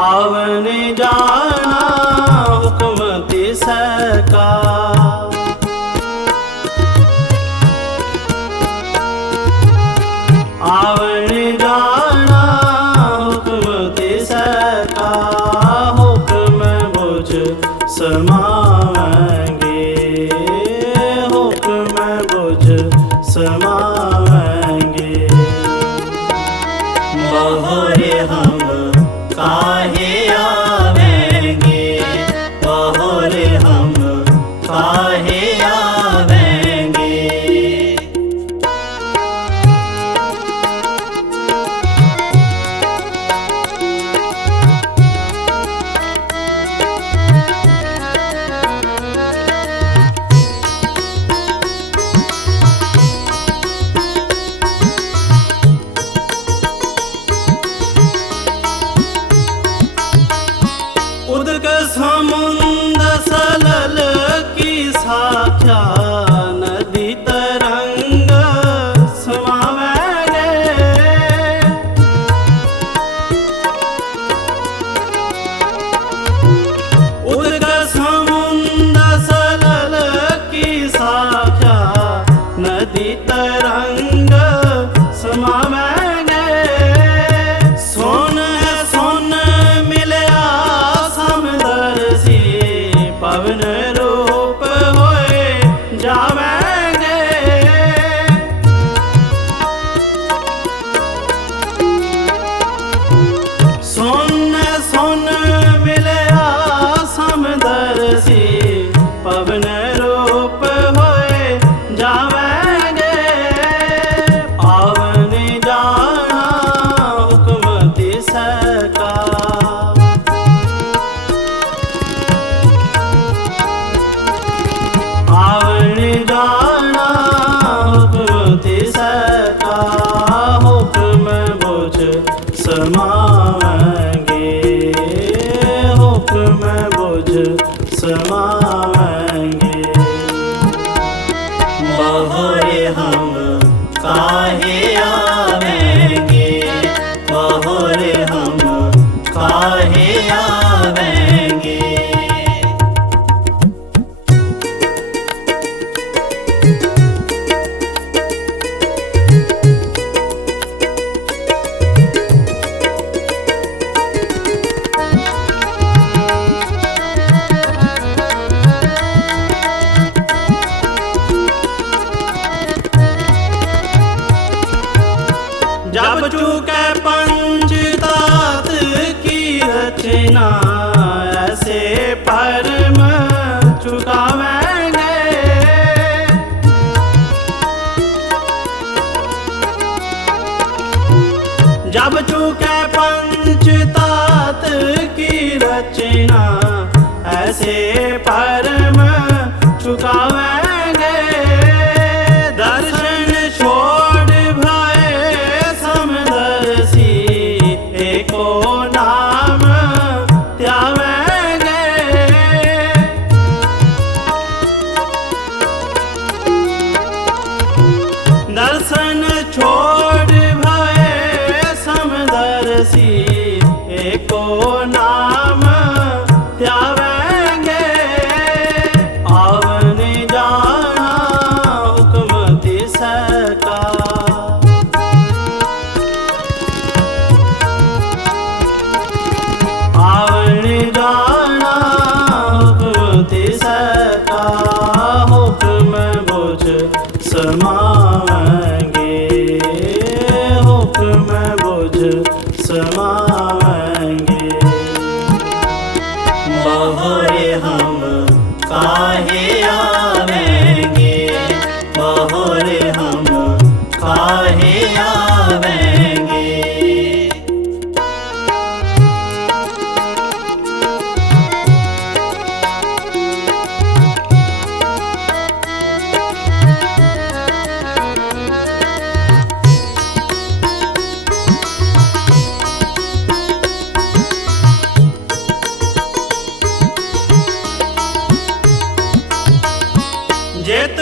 ਆਵਨ ਜਾਣਾ ਹੁਕਮ ਤਿਸ ਕਾ ਆਵਨ ਜਾਣਾ ਹੁਕਮ ਤਿਸ ਹੁਕਮ ਬੁਝ ਸਮਾਵੈ। साहे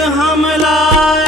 हमला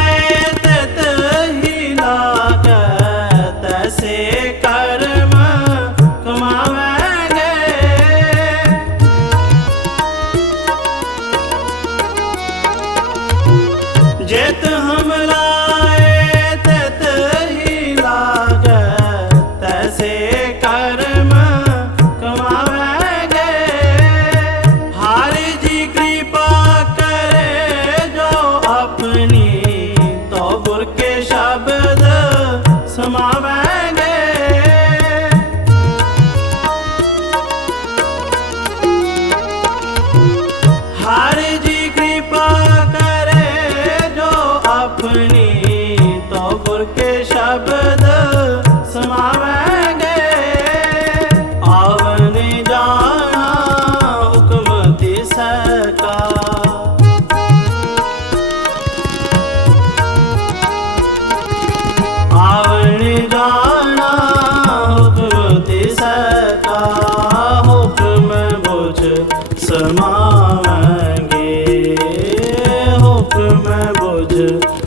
ਬੁਝ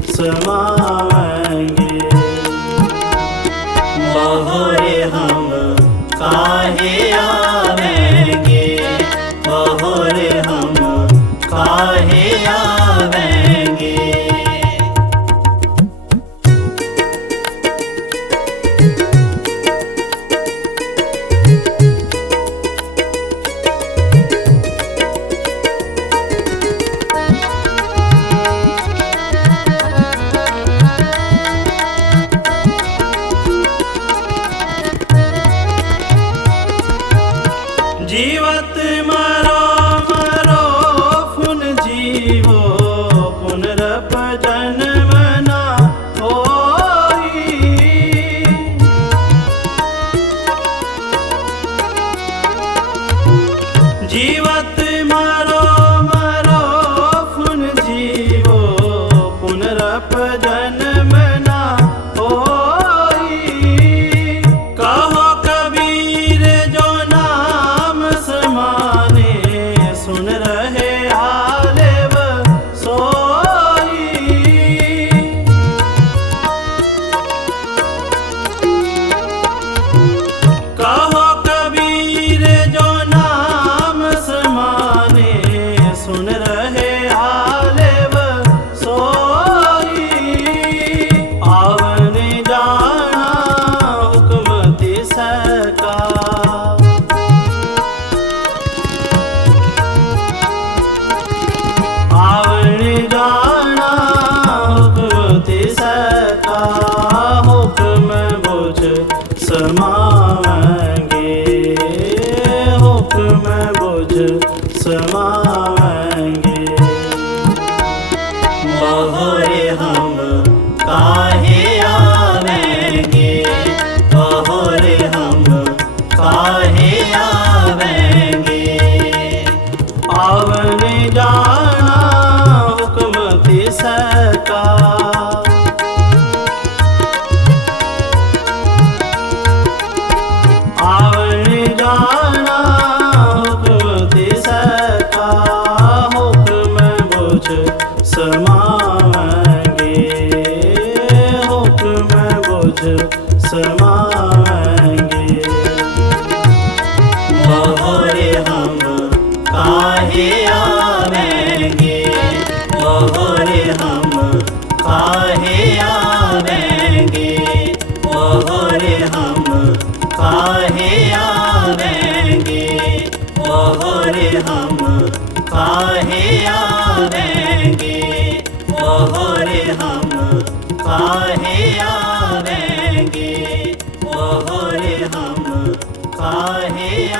ಜೀವತ್ ਕਾਹੇ ਆਵੇਂਗੇ ਬਹੁਰੇ ਹਮ ਕਾਹੇ